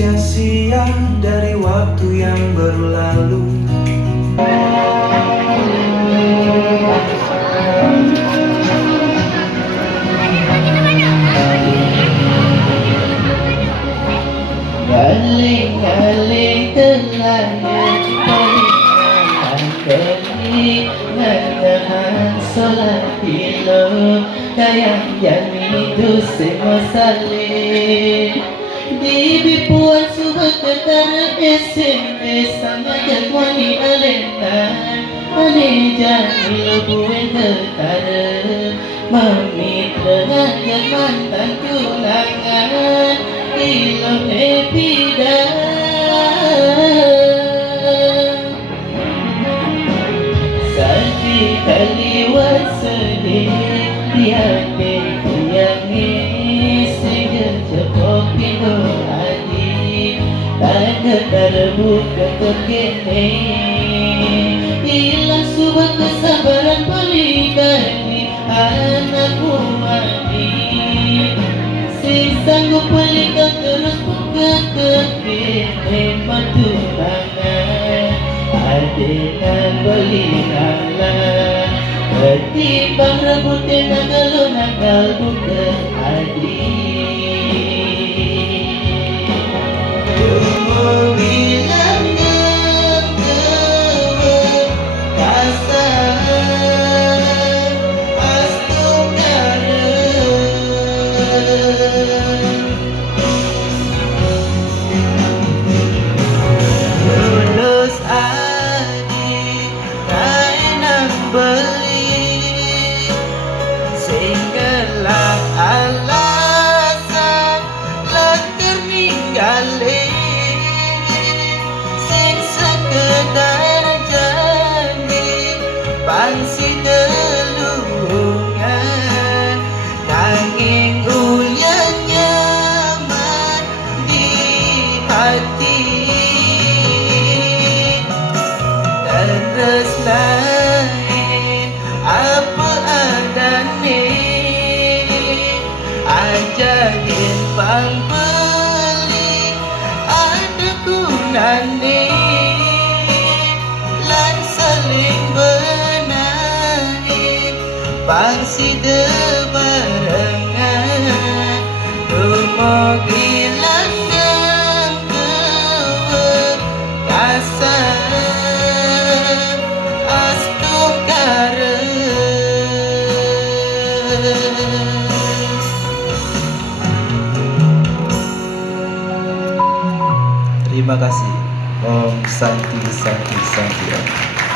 sia-sia dari waktu yang berlalu. Galing-galing telah Nanahan solat pilo Kayang jami tu semua salin Di bipuan subak ketara SMS Sama jadwani alenan Mane jani lubuin ketara Memitra dengan mantan tunangan Ilong epidah Kaliwat sedih Tiada yang segera cepok pindu hati Tak terbuka terkini Hilang subah kesabaran pelikani Anakku mati Si sanggup pelikan terus buka kekini Matunangan Adenan belihalah Ketimbang rebutin nagal nagal bukan adik Bilang ngekewe kasar Astungkaren Lulus adik Kainang beli Sehinggalah alasan Lekar ninggalin Sing sekedar janji Pangsi delungan Nanging ulian nyaman di hati Terus lain apa adane Ajarin pambeli ada gunane Lan saling benani Pangsi debarengan Dumogi langgeng kewe kasar Terima kasih. Om Santi Santi Santi Om.